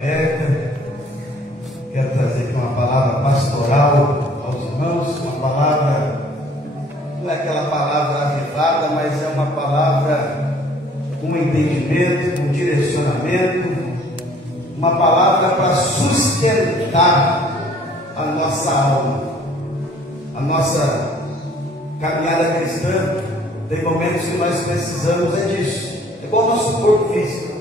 Quero trazer aqui uma palavra pastoral aos irmãos, uma palavra, não é aquela palavra avivada, mas é uma palavra com entendimento, com direcionamento, uma palavra para sustentar a nossa alma, a nossa caminhada cristã. Tem momentos que nós precisamos disso, é igual o nosso corpo físico.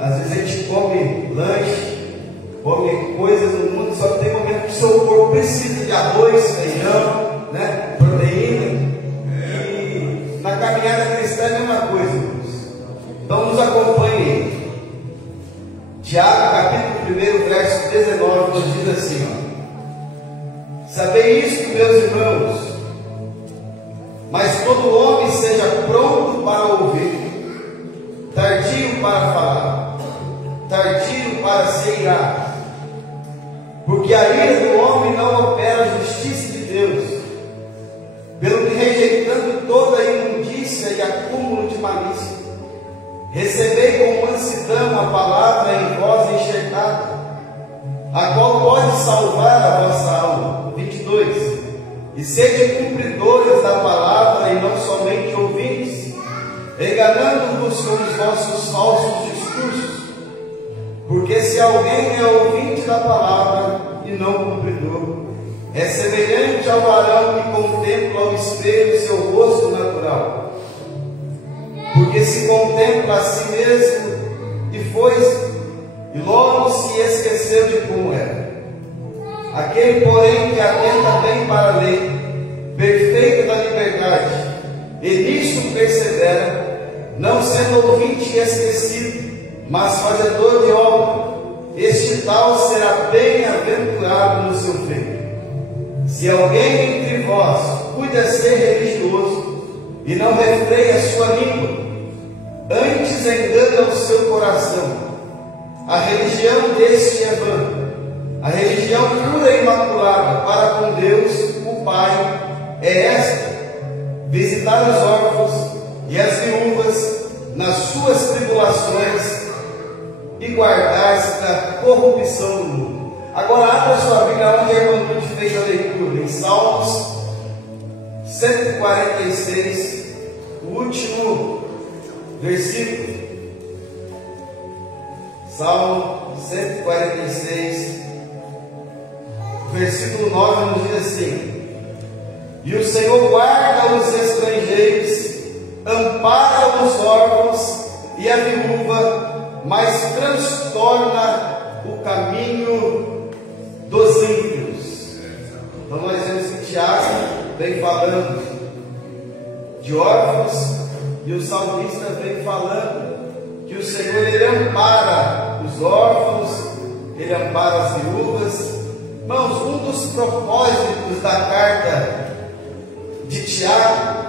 Às vezes a gente come lanche, come coisas no mundo, só que tem momentos que o seu corpo precisa de arroz, feijão, né? Proteína. E na caminhada cristã é a mesma coisa, irmãos. Então nos acompanhem. Tiago, capítulo 1, verso 19, nos diz assim: sabei isto, meus irmãos, mas todo homem seja pronto para ouvir, tardio para falar, tardio para se irar, porque a ira do homem não opera a justiça de Deus, pelo que, rejeitando toda a imundícia e acúmulo de malícia, recebei com mansidão a palavra em vós enxertada, a qual pode salvar a vossa alma. 22. E sede cumpridores da palavra e não somente ouvintes, enganando-vos com os vossos falsos discursos. Porque se alguém é ouvinte da palavra e não cumpridor, é semelhante ao varão que contempla ao espelho seu rosto natural. Porque se contempla a si mesmo e logo se esqueceu de como era. Aquele, porém, que atenta bem para a lei perfeita da liberdade, e nisto persevera, não sendo ouvinte e esquecido, mas fazedor de obra, este tal será bem-aventurado no seu feito. Se alguém entre vós cuida ser religioso e não refreia a sua língua, antes engana o seu coração, a religião deste é vã. A religião pura e imaculada para com Deus, o Pai, é esta: visitar os órfãos e as viúvas nas suas tribulações e guardar-se da corrupção do mundo. Agora abra sua Bíblia onde a irmã Ruth fez a leitura, em Salmos 146, o último versículo. Salmo 146, versículo 9 nos diz assim: e o Senhor guarda os estrangeiros, ampara os órfãos e a viúva, mas transtorna o caminho dos ímpios. Então nós vemos que Tiago vem falando de órfãos, e o salmista vem falando que o Senhor, Ele ampara os órfãos, Ele ampara as viúvas. Irmãos, um dos propósitos da carta de Tiago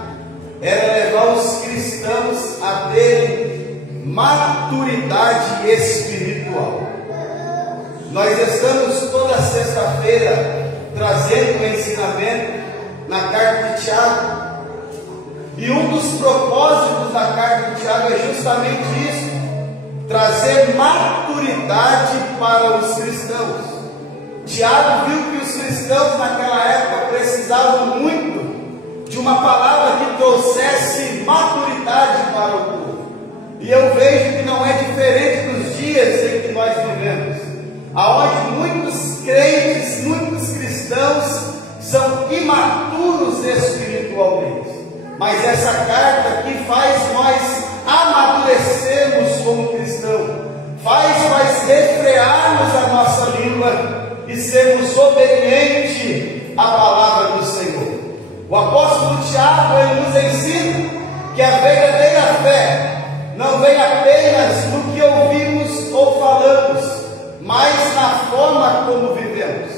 era levar os cristãos a terem maturidade espiritual. Nós estamos toda sexta-feira trazendo um ensinamento na carta de Tiago, e um dos propósitos da carta de Tiago é justamente isso: trazer maturidade para os cristãos. Tiago viu que os cristãos naquela época precisavam muito de uma palavra que trouxesse maturidade para o povo. E eu vejo que não é diferente dos dias em que nós vivemos, aonde muitos crentes, muitos cristãos são imaturos espiritualmente. Mas essa carta aqui faz nós amadurecermos como cristãos, faz nós refrearmos a nossa língua e sermos obedientes à palavra do Senhor. O apóstolo Tiago, ele nos ensina que a verdadeira fé não vem apenas no que ouvimos ou falamos, mas na forma como vivemos.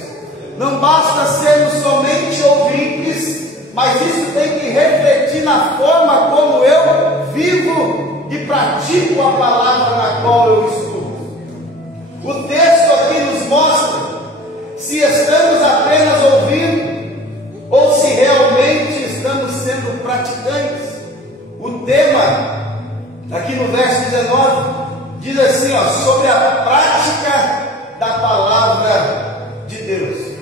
Não basta sermos somente ouvintes, mas isso tem que refletir na forma como eu vivo e pratico a palavra na qual eu estudo. O texto aqui nos mostra se estamos apenas ouvindo ou se realmente estamos sendo praticantes. O tema aqui no verso 19 diz assim, ó, sobre a prática da palavra de Deus.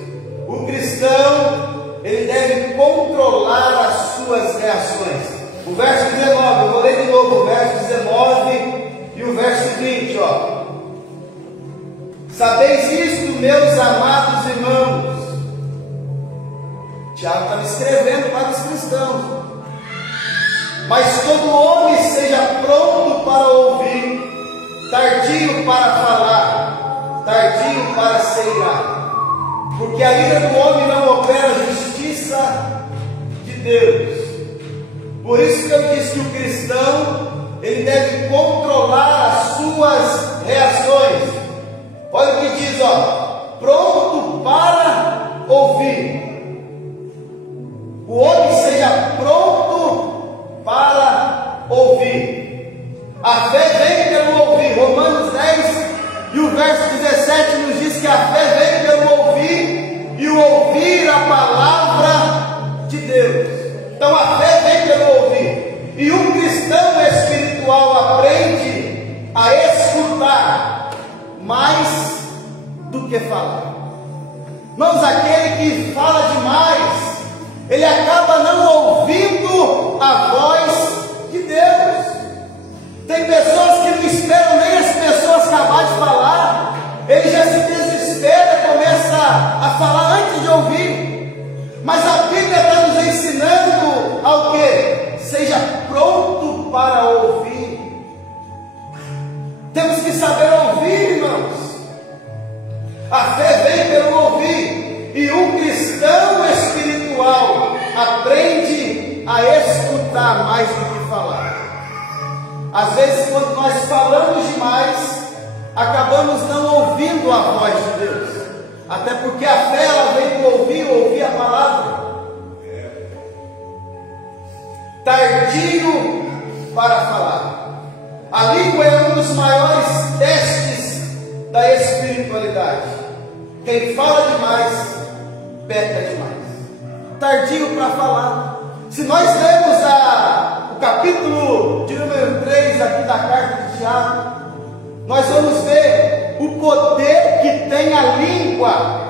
O cristão, ele deve controlar as suas reações. O verso 19, eu vou ler de novo o verso 19 e o verso 20, ó. Sabeis isto, meus amados irmãos. Tiago estava escrevendo para os cristãos. Mas todo homem seja pronto para ouvir, tardio para falar, tardio para se irar, porque a ira do homem não opera a justiça de Deus. Por isso que eu disse que o cristão, ele deve controlar as suas reações. Olha o que diz, ó, pronto para ouvir. O homem seja pronto para ouvir. A fé vem pelo ouvir. Romanos 10 e o verso 17 nos diz que a fé vem pelo ouvir e o ouvir a palavra de Deus. Então a fé vem pelo ouvir. E um cristão espiritual aprende a escutar mais do que falar. Irmãos, aquele que fala demais, ele acaba não ouvindo a voz de Deus. Tem pessoas que não esperam nem as pessoas acabar de falar, ele já se desespera, começa a falar antes de ouvir. Mas a Bíblia está nos ensinando ao quê? Seja pronto para ouvir. Temos que saber ouvir, irmãos. A fé vem pelo ouvir, e um cristão espiritual aprende a escutar mais do que falar. Às vezes, quando nós falamos demais, acabamos não ouvindo a voz de Deus, até porque a fé ela vem do ouvir a palavra. Tardio para falar. A língua é um dos maiores testes da espiritualidade. Quem fala demais, peca demais. Tardio para falar. Se nós lermos o capítulo de número 3 aqui da carta de Tiago, nós vamos ver o poder que tem a língua.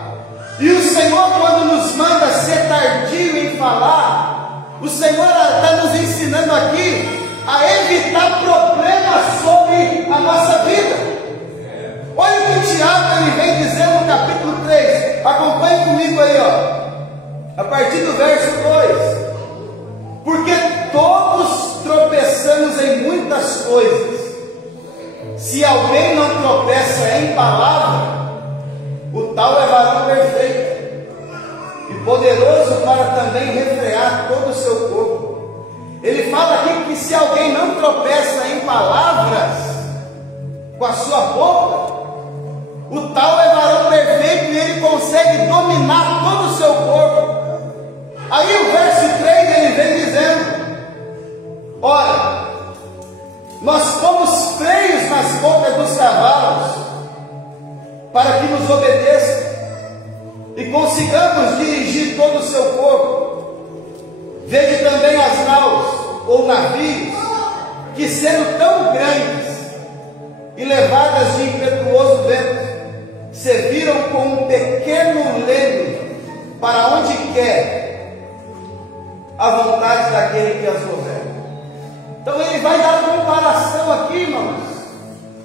E o Senhor, quando nos manda ser tardio em falar, o Senhor está nos ensinando aqui a evitar problemas sobre a nossa vida. Olha o que Tiago ele vem dizendo no capítulo 3. Acompanhe comigo aí, ó, a partir do verso 2. Porque todos tropeçamos em muitas coisas. Se alguém não tropeça em palavra, o tal é varão perfeito e poderoso para também refrear todo o seu corpo. Ele fala aqui que se alguém não tropeça em palavras com a sua boca, o tal é varão perfeito e ele consegue dominar todo o seu corpo. Aí o verso 3 ele vem dizendo: ora, nós pomos freios nas bocas dos cavalos para que nos obedeçam e consigamos dirigir todo o seu corpo. Vede também as naus ou navios que, sendo tão grandes e levadas de impetuoso vento, se viram com um pequeno leme para onde quer a vontade daquele que as governa. Então ele vai dar uma comparação aqui, irmãos,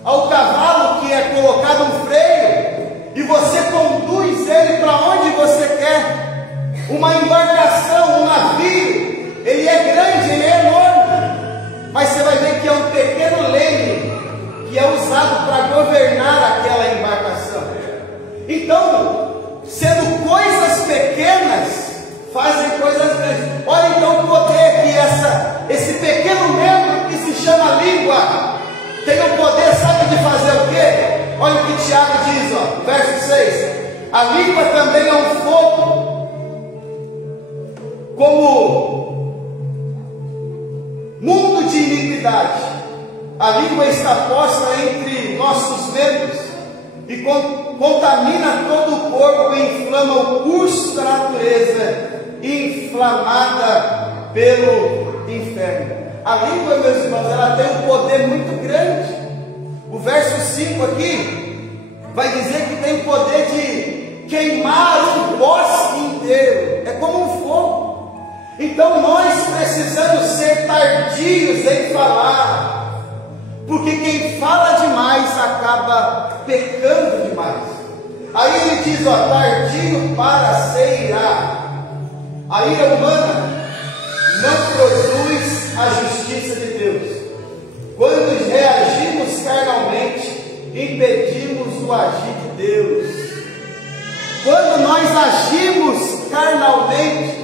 ao cavalo que é colocado um freio e você conduz ele para onde você quer. Uma embarcação, um navio, ele é grande, ele é enorme, mas você vai ver que é um pequeno leme que é usado para governar aquela embarcação. Então, sendo coisas pequenas, fazem coisas grandes. Olha então o poder que esse pequeno membro que se chama língua tem o poder, sabe de fazer o quê? Olha o que Tiago diz, ó, verso 6. A língua também é um fogo, como mundo de iniquidade. A língua está posta entre nossos membros e contamina todo o corpo e inflama o curso da natureza, inflamada pelo inferno. A língua, meus irmãos, ela tem um poder muito grande. O verso 5 aqui vai dizer que tem poder de queimar um bosque inteiro. É como um fogo. Então nós precisamos ser tardios em falar, porque quem fala demais acaba pecando demais. Aí ele diz, ó, tardio para se irar. A ira humana não produz a justiça de Deus. Quando reagimos carnalmente, impedimos o agir de Deus. Quando nós agimos carnalmente,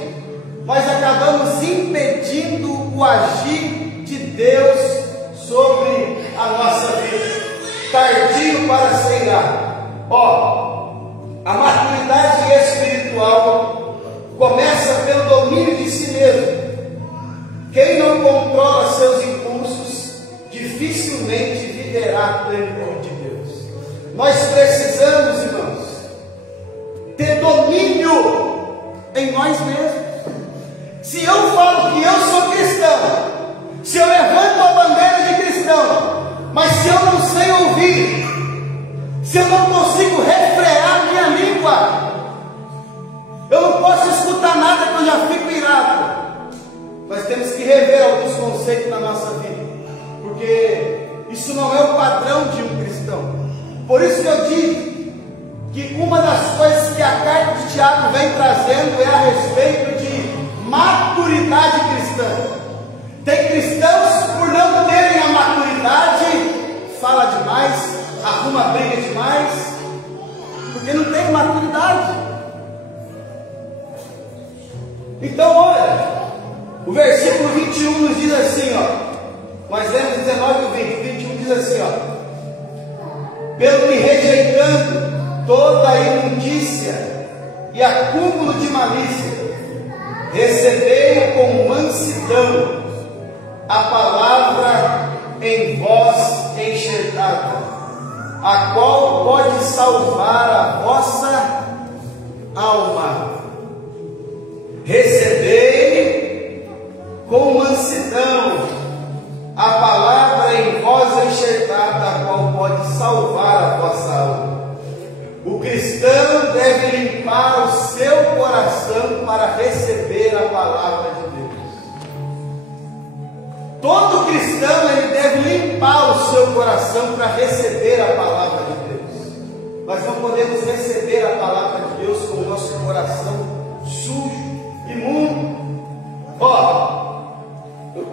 nós acabamos impedindo o agir de Deus sobre a nossa vida. Tardio para se irar. Ó, a maturidade espiritual começa pelo domínio de si mesmo. Quem não controla seus impulsos dificilmente viverá a plenitude de Deus. Nós precisamos, irmãos, ter domínio em nós mesmos. Se eu falo que eu sou cristão, se eu levanto a bandeira de cristão, mas se eu não sei ouvir, se eu não consigo refrear minha língua, eu não posso escutar nada que eu já fico irado. Nós temos que rever alguns conceitos na nossa vida, porque isso não é o padrão de um cristão. Por isso que eu digo que uma das coisas que a carta de Tiago vem trazendo é a respeito de maturidade cristã. Tem cristãos, por não terem a maturidade, fala demais, arruma briga demais, porque não tem maturidade. Então olha, o versículo 21 nos diz assim, ó, nós lemos 19 e 20, 21 diz assim, ó, pelo que rejeitando toda a imundícia e acúmulo de malícia, recebei com mansidão a palavra em vós enxertada, a qual pode salvar a vossa alma. Recebei com mansidão a palavra em vós enxertada, a qual pode salvar a vossa alma. O cristão deve limpar o seu coração para receber a palavra de Deus. Todo cristão ele deve limpar o seu coração para receber a palavra de Deus. Nós não podemos receber a palavra de Deus com o nosso coração sujo, imundo. Ó,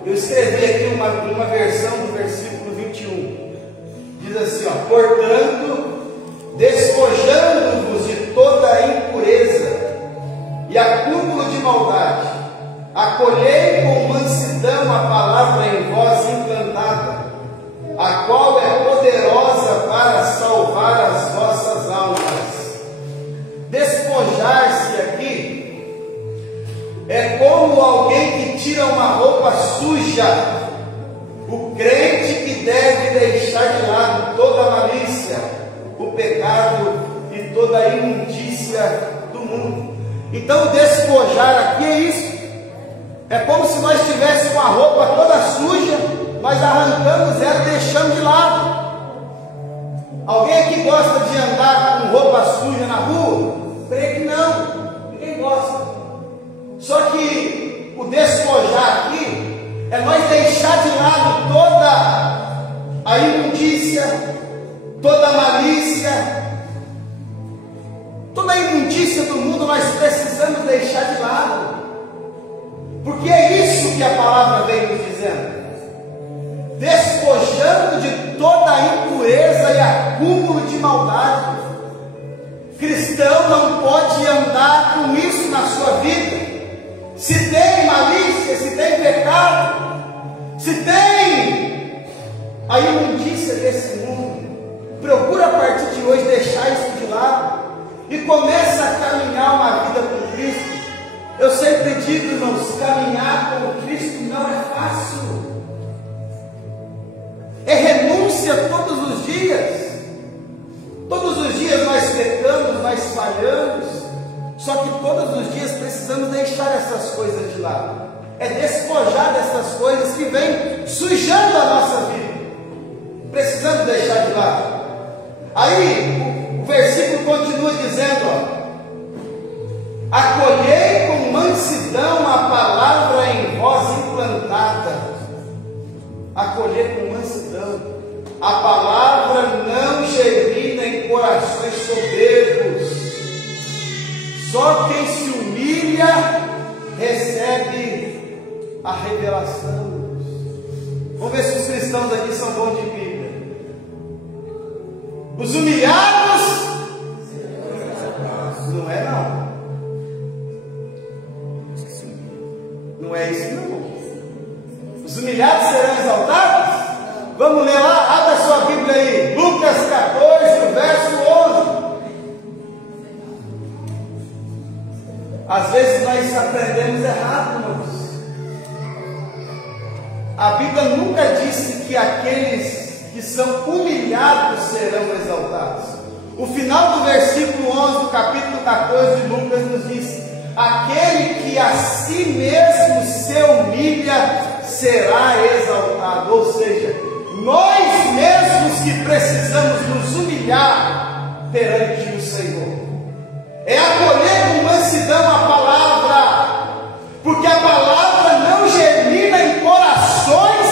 eu escrevi aqui uma versão do versículo 21. Diz assim, ó, portanto, despojando-vos de toda a impureza e acúmulo de maldade, acolhei com mansidão a palavra em vós implantada, a qual é poderosa para salvar as vossas almas. Despojar-se aqui é como alguém que tira uma roupa suja. O crente que deve deixar de lado toda a malícia, o pecado e toda a imundícia do mundo. Então despojar aqui é isso. É como se nós tivéssemos uma roupa toda suja, nós arrancamos ela e deixamos de lado. Alguém aqui gosta de andar com roupa suja na rua? Creio que não, ninguém gosta. Só que o despojar aqui é nós deixar de lado toda a imundícia, toda a malícia, toda a imundícia do mundo nós precisamos deixar de lado, porque é isso que a palavra vem nos dizendo. Despojando de toda a impureza e acúmulo de maldade. Cristão não pode andar com isso na sua vida. Se tem malícia, se tem pecado, se tem a imundícia desse mundo, procura a partir de hoje deixar isso de lado e começa a caminhar uma vida com Cristo. Eu sempre digo, irmãos, caminhar com Cristo não é fácil. É renúncia todos os dias. Todos os dias nós pecamos, nós falhamos. Só que todos os dias precisamos deixar essas coisas de lado. É despojar dessas coisas que vêm sujando a nossa vida. Precisamos deixar de lado. Aí o versículo continua dizendo, acolhei com mansidão a palavra em vós implantada. Acolhei com mansidão. A palavra não germina em corações soberbos. Só quem se humilha recebe a revelação. Vamos ver se os cristãos aqui são bons de Bíblia. Os humilhados não é não. Não é isso não. Os humilhados serão exaltados? Vamos ler lá, abra sua Bíblia aí, Lucas 14, o verso 11. Às vezes nós aprendemos errado, irmãos. A Bíblia nunca disse que aqueles que são humilhados serão exaltados. O final do versículo 11 do capítulo 14 de Lucas nos diz: aquele que a si mesmo se humilha será exaltado. Ou seja, nós mesmos que precisamos nos humilhar perante o Senhor. É acolher com mansidão a palavra, porque a palavra não germina em corações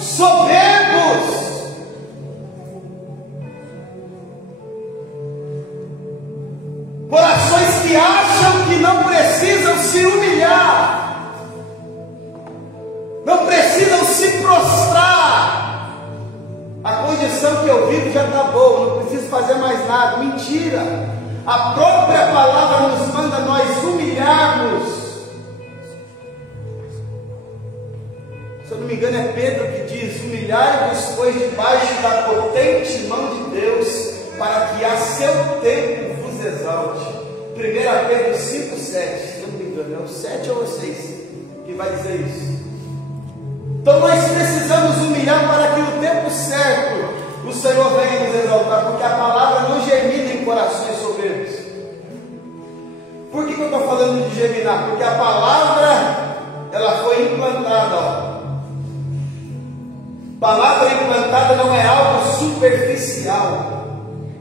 soberbos. Corações que acham que não precisam se humilhar, não precisam se prostrar. A condição que eu vivo já está boa, não preciso fazer mais nada. Mentira! A própria palavra nos manda nós humilharmos. Se eu não me engano é Pedro que diz: humilhai-vos pois debaixo da potente mão de Deus, para que a seu tempo vos exalte. 1 Pedro 5,7, se eu não me engano, é o 7 ou o 6 que vai dizer isso. Então nós precisamos humilhar para que no tempo certo o Senhor venha nos exaltar, porque a palavra não germina em corações soberbos. Por que eu estou falando de germinar? Porque a palavra, ela foi implantada. Palavra implantada não é algo superficial,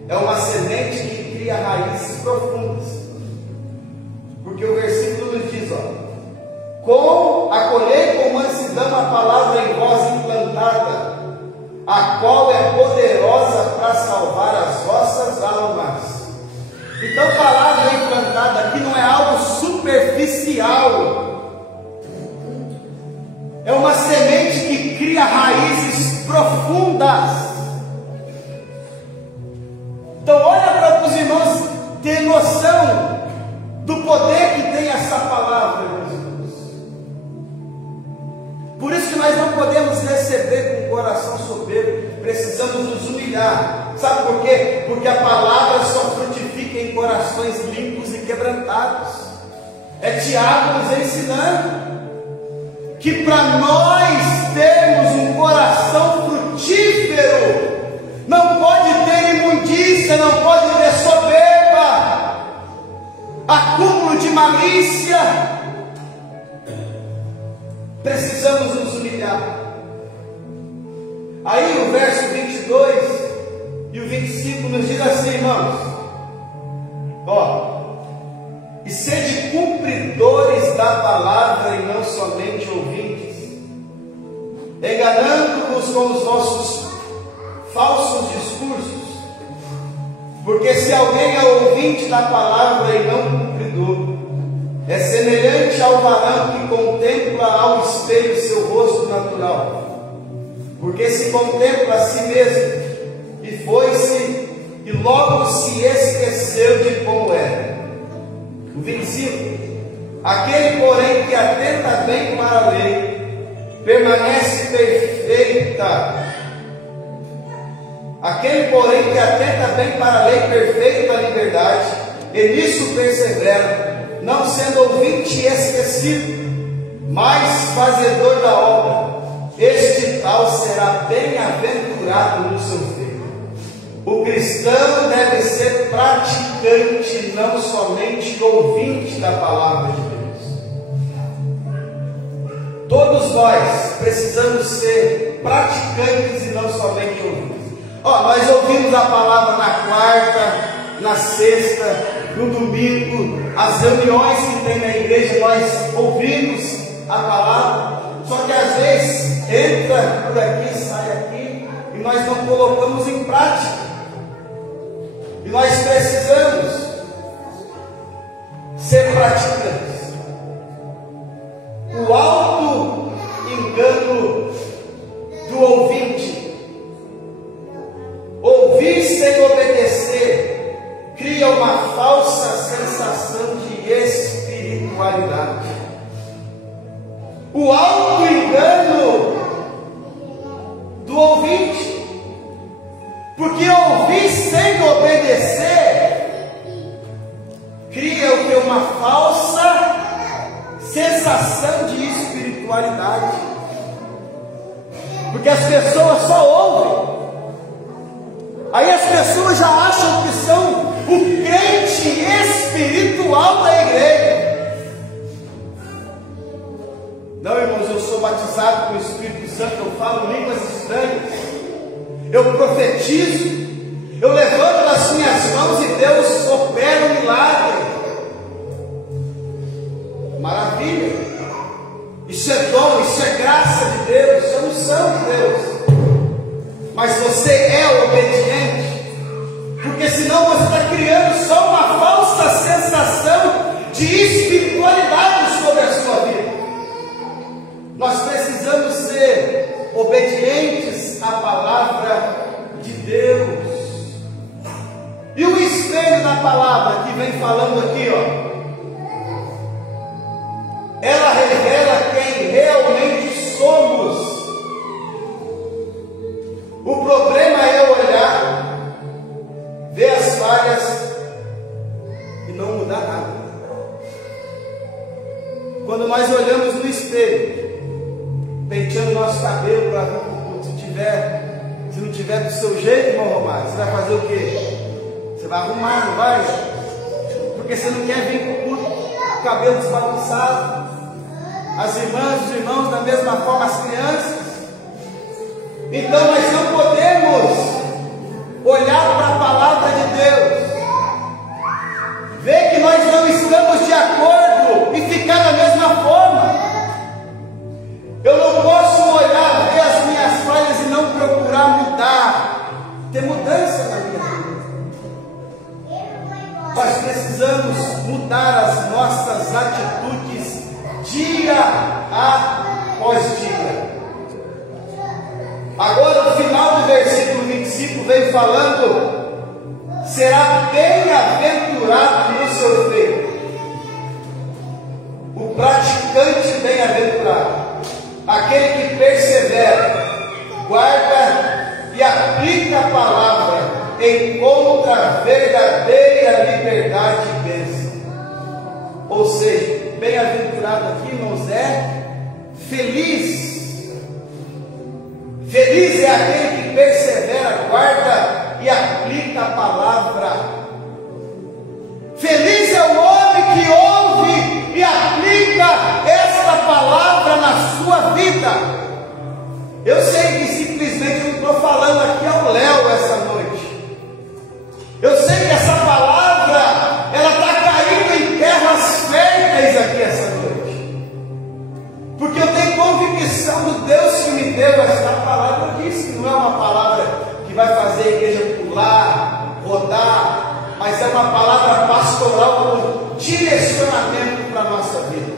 é uma semente que cria raízes profundas. Porque o versículo nos diz, acolhei com mansidão a palavra em vós implantada, a qual é poderosa para salvar as vossas almas. Então, palavra implantada aqui não é algo superficial, é uma semente que cria raízes profundas. Então, olha para os irmãos ter noção do poder que tem essa palavra, meus irmãos. Por isso que nós não podemos receber com o coração soberbo, precisamos nos humilhar. Sabe por quê? Porque a palavra só frutifica em corações limpos e quebrantados. É Tiago nos ensinando que para nós termos um coração frutífero, não pode ter imundícia, não pode ter soberba, acúmulo de malícia. Precisamos nos humilhar. Aí o verso 22 e o 25 nos diz assim, irmãos: e sede cumpridores da palavra e não somente ouvintes, enganando-vos com os vossos falsos discursos. Porque se alguém é ouvinte da palavra e não cumpridor, é semelhante ao varão que contempla ao espelho seu rosto natural. Porque se contempla a si mesmo, e foi-se, e logo se esqueceu de como era. O 25: aquele, porém, que atenta bem para a lei, permanece perfeita. Aquele, porém, que atenta bem para a lei perfeita da liberdade, e nisso persevera, não sendo ouvinte esquecido, mas fazedor da obra, este tal será bem-aventurado no seu feito. O cristão deve ser praticante, não somente ouvinte da palavra de Deus. Todos nós precisamos ser praticantes e não somente ouvintes. Nós ouvimos a palavra na quarta, na sexta, no domingo, as reuniões que tem na igreja, nós ouvimos a palavra, só que às vezes entra por aqui, sai aqui, e nós não colocamos em prática. E nós precisamos ser praticantes. O alto engano do ouvinte, ouvir sem obedecer, cria uma falsa sensação de espiritualidade. O alto engano do ouvinte, porque ouvir sem obedecer cria o que? Uma falsa sensação de espiritualidade, porque as pessoas só ouvem, aí as pessoas já acham que são o crente espiritual da igreja. Não, irmãos, eu sou batizado com o Espírito Santo, eu falo línguas estranhas, eu profetizo, eu levanto as minhas mãos e Deus opera um milagre. Maravilha! Isso é dom, isso é graça de Deus, isso é unção de Deus. Mas você é obediente, porque senão você está criando só uma falsa sensação de espiritualidade sobre a sua vida. Nós precisamos ser obedientes à palavra de Deus. E o espelho da palavra que vem falando aqui, ela revela quem realmente somos. O problema é olhar, ver as falhas e não mudar nada. Quando nós olhamos no espelho, penteando nosso cabelo para vir para o culto, se não tiver do seu jeito, irmão Romário, você vai fazer o quê? Você vai arrumar, não vai? Porque você não quer vir para o culto, cabelo desbagunçado, as irmãs, os irmãos da mesma forma, as crianças. Então nós não podemos olhar para a palavra de Deus, ver que nós não estamos de acordo e ficar da mesma forma. Eu não posso olhar, ver as minhas falhas e não procurar mudar, ter mudança na minha vida. Nós precisamos mudar as nossas atitudes dia após dia. Agora, no final do versículo 25, vem falando: será bem-aventurado no seu feito, o praticante bem-aventurado, aquele que persevera, guarda e aplica a palavra, encontra verdadeira liberdade e bênção. Ou seja, bem-aventurado aqui, irmãos, é feliz. Feliz é aquele que persevera, guarda e aplica a palavra. Feliz é o homem que ouve e aplica esta palavra na sua vida. Eu sei que simplesmente eu não estou falando aqui ao Léo essa noite. Eu sei que essa palavra, ela está caindo em terras férteis aqui essa noite. Porque eu tenho convicção do Deus que me deu esta palavra. Eu disse que não é uma palavra que vai fazer a igreja pular, rodar, mas é uma palavra pastoral com direcionamento para a nossa vida.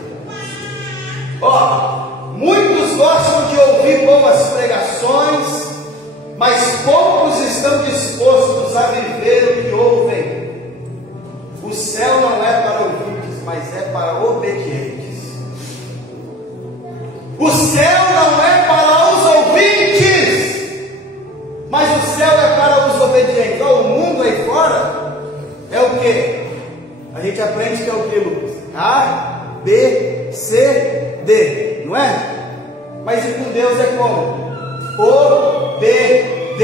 Muitos gostam de ouvir boas pregações, mas poucos estão dispostos a viver o que ouvem. O céu não é para ouvintes, mas é para obedientes. O céu não é para os ouvintes, mas o céu é para os obedientes. O mundo aí fora é o que? A gente aprende que é o que, Lucas? A, B, C, D, não é? Mas e com Deus é como? Obedecer.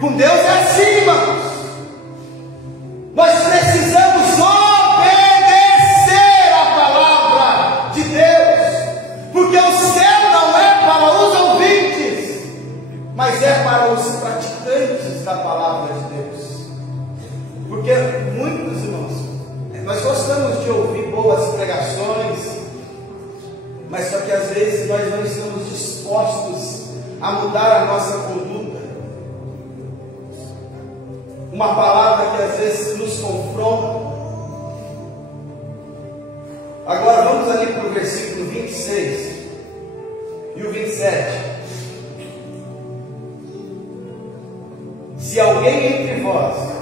Com Deus é assim, irmãos. Nós precisamos obedecer a palavra de Deus, porque o céu não é para os ouvintes, mas é para os praticantes. Porque muitos irmãos, nós gostamos de ouvir boas pregações, mas só que às vezes nós não estamos dispostos a mudar a nossa conduta. Uma palavra que às vezes nos confronta. Agora vamos ali para o versículo 26 e o 27. Se alguém entre vós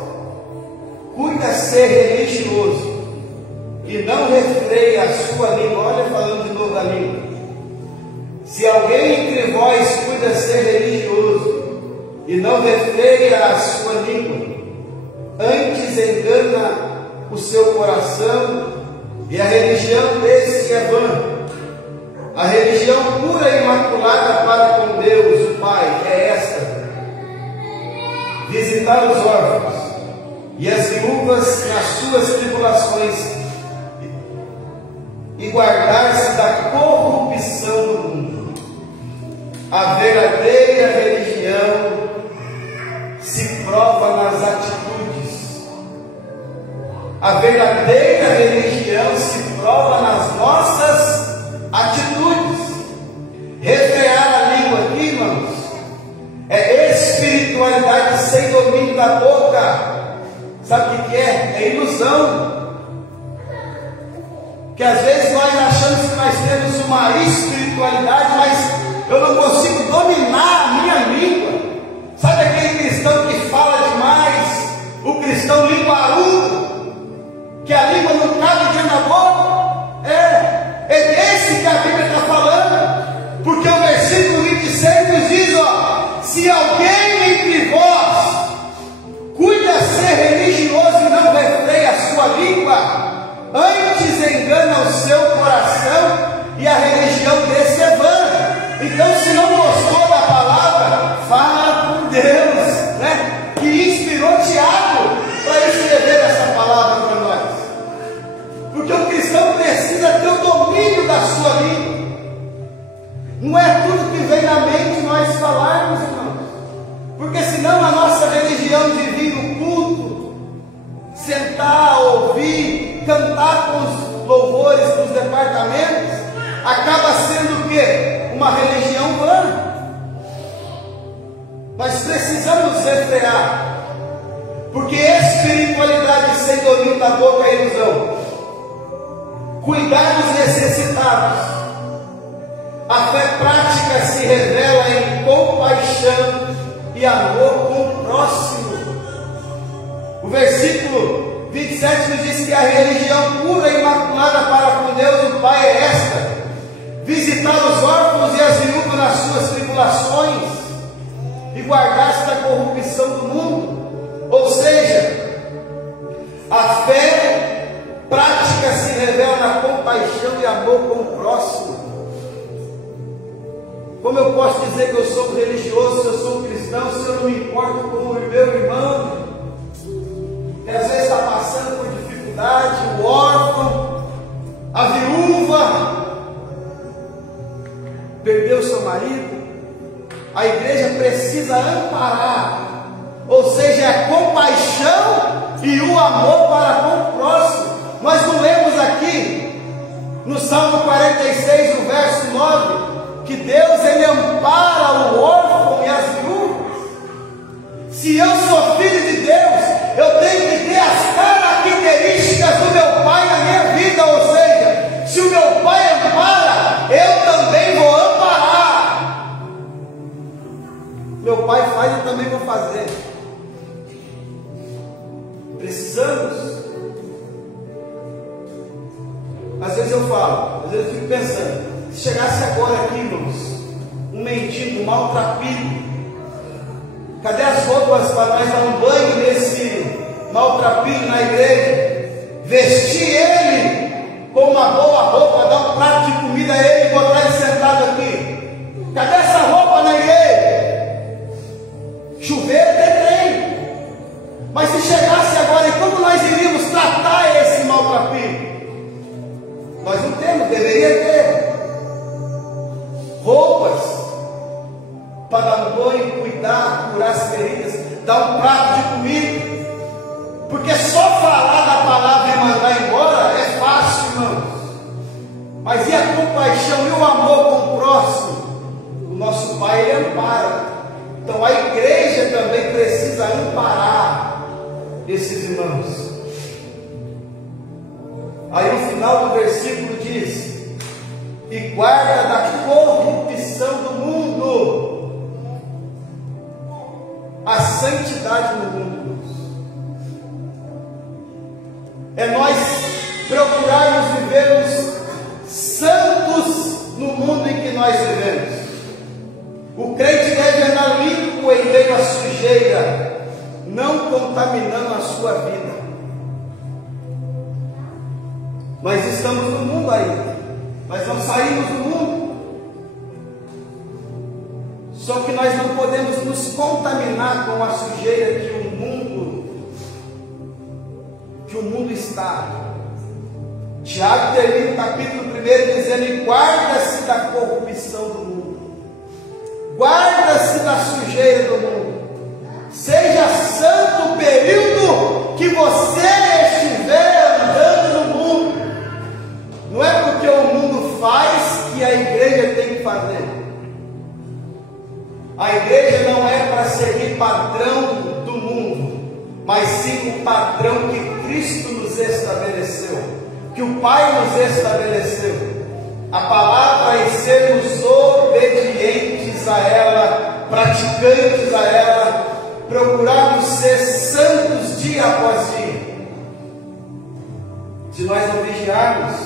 cuida ser religioso e não refreia a sua língua, olha falando de novo da língua. Se alguém entre vós cuida ser religioso e não refreia a sua língua, antes engana o seu coração, e a religião desse é vã. A religião pura e imaculada para com Deus, o Pai, é esta: visitar os órfãos e as viúvas nas suas tribulações, e guardar-se da corrupção do mundo. A verdadeira religião se prova nas atitudes. A verdadeira religião se prova nas nossas atitudes. Refrear a língua aqui, irmãos, é espiritualidade sem domínio da boca. Sabe o que é? É ilusão. Que às vezes nós achamos que nós temos uma espiritualidade, mas eu não consigo dominar a minha língua. Sabe aquele cristão que fala demais? O cristão linguarudo, que a língua não cabe dentro da boca? É desse que a Bíblia está falando. Porque o versículo 26 nos diz, ó: se alguém entre vós cuida ser religioso e não refreia a sua língua, antes engana o seu coração, e a religião desse é vã. Então, se não gostou da palavra, fala com Deus, né? Que inspirou Tiago para escrever essa palavra para nós. Porque o cristão precisa ter o domínio da sua língua. Não é tudo que vem na mente nós falarmos, irmãos. Porque senão a nossa religião de vir no culto, sentar, ouvir, cantar com os louvores dos departamentos, acaba sendo o quê? Uma religião vã. Nós precisamos refrear, porque espiritualidade sem domínio da boca é ilusão. Cuidar dos necessitados. A fé prática se revela em compaixão e amor com o próximo. O versículo 27 nos diz que a religião pura e imaculada para com Deus o Pai é esta: visitar os órfãos e as viúvas nas suas tribulações, e guardar-se da corrupção do mundo. Ou seja, a fé prática se revela na compaixão e amor com o próximo. Como eu posso dizer que eu sou religioso, se eu sou cristão, se eu não me importo com o meu irmão, que às vezes está passando por dificuldade, o órfão, a viúva, perdeu seu marido? A igreja precisa amparar, ou seja, é a compaixão e o amor para com o próximo. Nós não lemos aqui no Salmo 46, o verso 9, que Deus, Ele ampara o órfão e as viúvas. Se eu sou filho de Deus, eu tenho que ter as características do meu Pai na minha vida. Ou seja, se o meu Pai ampara, eu também vou amparar. Meu Pai faz, eu também vou fazer. Precisamos. Às vezes eu falo, às vezes eu fico pensando, se chegasse agora aqui, irmãos, um mendigo, um maltrapilho, cadê as roupas para nós dar um banho nesse maltrapilho na igreja? Vestir ele com uma boa roupa, dar um prato de comida a ele e botar ele sentado aqui. Cadê essa roupa na igreja? Chuveiro tem. Mas se chegasse agora, e como nós iríamos tratar esse maltrapilho? Nós não temos, deveria ter roupas para dar um banho, cuidar, curar as feridas, dar um prato de comida, porque só compaixão e o amor com o próximo, o nosso Pai, Ele ampara. Então a igreja também precisa amparar esses irmãos. Aí no final do versículo diz: e guarda da corrupção do mundo a santidade no mundo. É nós procurarmos vivermos santos no mundo em que nós vivemos. O crente deve andar limpo em meio à sujeira, não contaminando a sua vida. Nós estamos no mundo ainda, nós não saímos do mundo. Só que nós não podemos nos contaminar com a sujeira que o mundo está. Tiago termina o capítulo 1 dizendo: e guarda-se da corrupção do mundo, guarda-se da sujeira do mundo, seja santo o período que você estiver andando no mundo. Não é porque o mundo faz que a igreja tem que fazer. A igreja não é para seguir padrão do mundo, mas sim o padrão que Cristo nos estabeleceu, que o Pai nos estabeleceu. A palavra é sermos obedientes a ela, praticantes a ela, procurarmos ser santos dia após dia. Se nós não vigiarmos,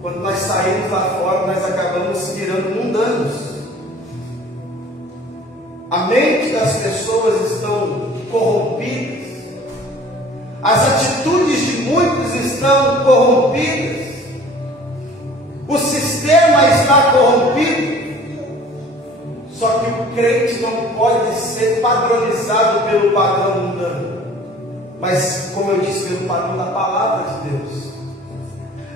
quando nós saímos lá fora, nós acabamos virando mundanos. A mente das pessoas estão corrompidas, as atitudes de muitos estão corrompidas, o sistema está corrompido. Só que o crente não pode ser padronizado pelo padrão mundano, mas, como eu disse, pelo padrão da palavra de Deus.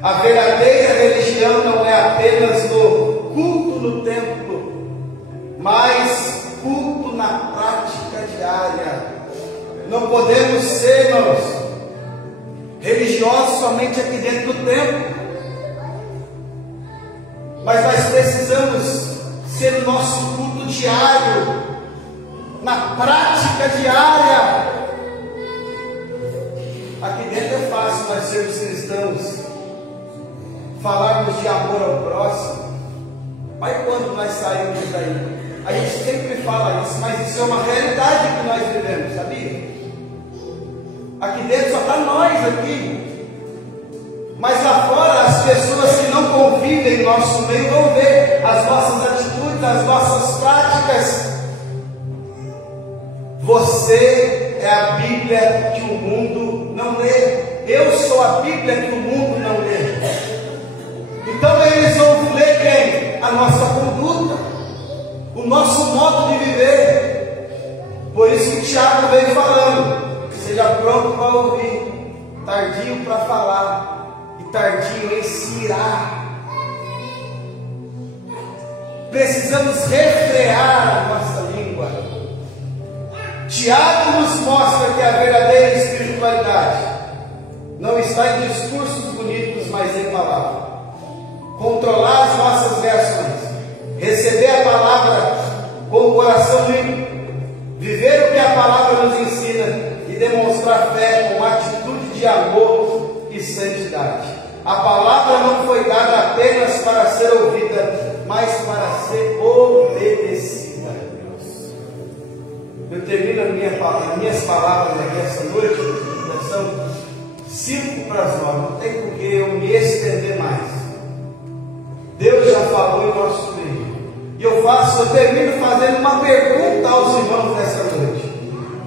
A verdadeira religião não é apenas no culto no templo, mas culto na prática diária. Não podemos ser, irmãos, religiosos somente aqui dentro do templo, mas nós precisamos ser o nosso culto diário, na prática diária. Aqui dentro é fácil nós sermos cristãos, falarmos de amor ao próximo, mas quando nós saímos daí? A gente sempre fala isso, mas isso é uma realidade que nós vivemos, sabia? Aqui dentro só está nós aqui, mas lá fora as pessoas que não convivem em nosso meio vão ver as nossas atitudes, as nossas práticas. Você é a Bíblia que o mundo não lê. Eu sou a Bíblia que o mundo não lê. Então eles vão ler quem? A nossa conduta, o nosso modo de viver. Por isso que Tiago veio falando: seja pronto para ouvir, tardio para falar e tardio em se irar. Precisamos refrear a nossa língua. Tiago nos mostra que a verdadeira espiritualidade não está em discursos bonitos, mas em palavra. Controlar as nossas reações, receber a palavra com o coração limpo, viver o que a palavra nos ensina e demonstrar fé com atitude de amor e santidade. A palavra não foi dada apenas para ser ouvida, mas para ser obedecida. Eu termino as minhas palavras aqui essa noite, já são 8:55, não tem por que eu me estender mais. Deus já falou em nosso meio. E eu termino fazendo uma pergunta aos irmãos nessa noite: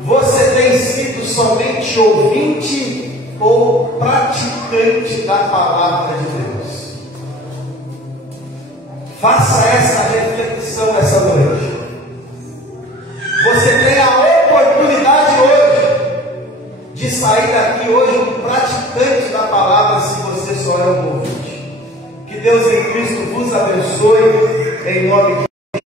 você tem sido somente ouvinte ou praticante da palavra de Deus? Faça essa reflexão essa noite. Você tem a oportunidade hoje de sair daqui hoje um praticante da palavra, se você só é um ouvinte. Que Deus em Cristo vos abençoe, em nome de